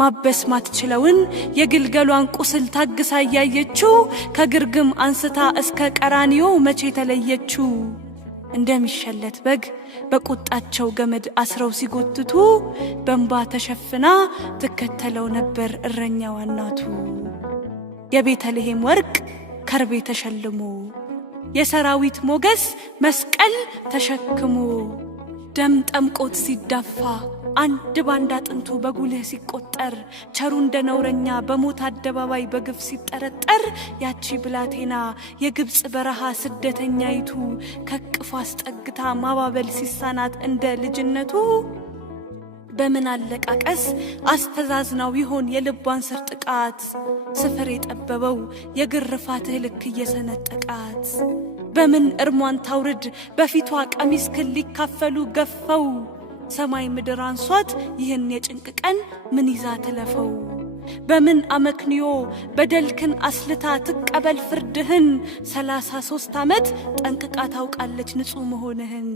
ማበስ ማትችለውን የግልገሏን ቁስል ታግሳ ያየችው ከግርግም አንስታ እስከ ቀራኒዮ መቼ ተለየችው እንደሚሸለት በግ በቁጣቸው ገመድ አስረው ሲጎትቱ በእንባ ተሸፍና ትከተለው ነበር እረኛዋ እናቱ የቤተልሔም ወርቅ ከርቤ ተሸልሞ የሰራዊት ሞገስ መስቀል ተሸክሞ ደም ጠምቆት ሲዳፋ አንድ ባንድ አጥንቱ በጉልህ ሲቆጠር ቸሩ እንደነውረኛ በሞት አደባባይ በግፍ ሲጠረጠር ያቺ ብላቴና የግብጽ በረሃ ስደተኛይቱ ከቅፏ አስጠግታ ማባበል ሲሳናት እንደ ልጅነቱ በምን አለቃቀስ አስተዛዝናው ይሆን የልቧን ስር ጥቃት ስፍር የጠበበው የግርፋትህ ልክ እየሰነጠቃት በምን እርሟን ታውርድ በፊቷ ቀሚስ ክል ሊካፈሉ ገፈው ሰማይ ምድር አንሷት ይህን የጭንቅ ቀን ምን ይዛ ትለፈው በምን አመክንዮ በደልክን አስልታ ትቀበል ፍርድህን 33 ዓመት ጠንቅቃ ታውቃለች ንጹህ መሆንህን